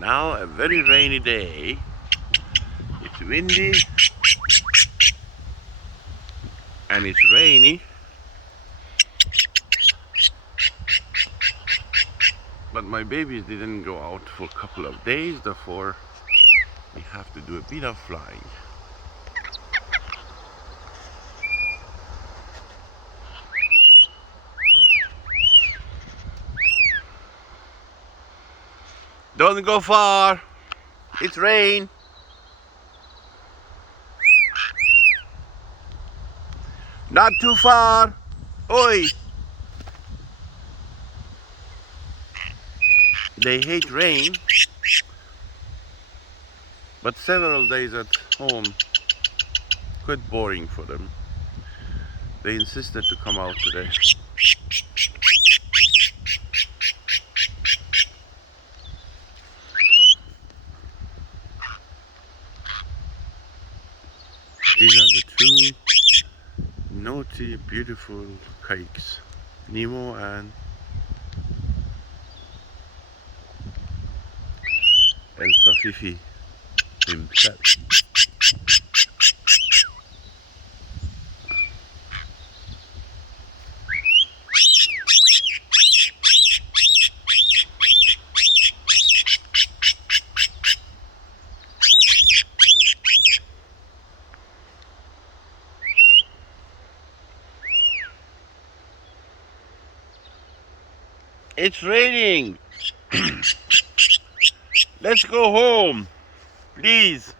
Now a very rainy day. It's windy and it's rainy. But my babies didn't go out for a couple of days, therefore we have to do a bit of flying. Don't go far. It's rain. Not too far. Oi. They hate rain, but several days at home quite boring for them. They insisted to come out today. These are the two naughty, beautiful kikes, Nemo and El Fifi himself. It's raining. Let's go home, please.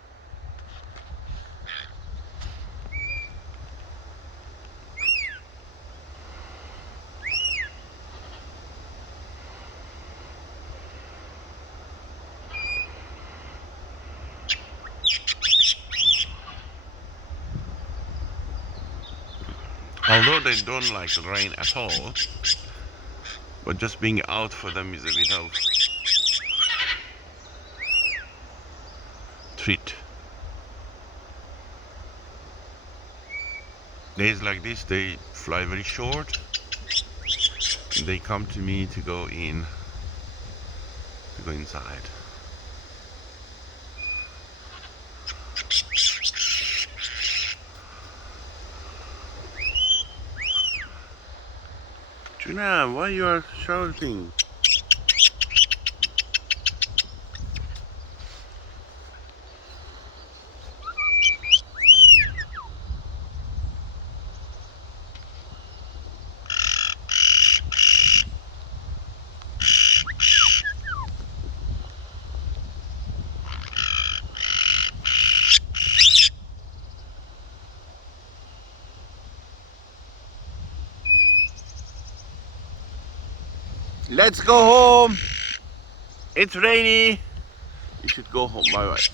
Although they don't like rain at all, but just being out for them is a bit of treat. Days like this, they fly very short. They come to me to go inside. Tuna, why you are shouting? Let's go home. It's rainy. You should go home. Bye bye.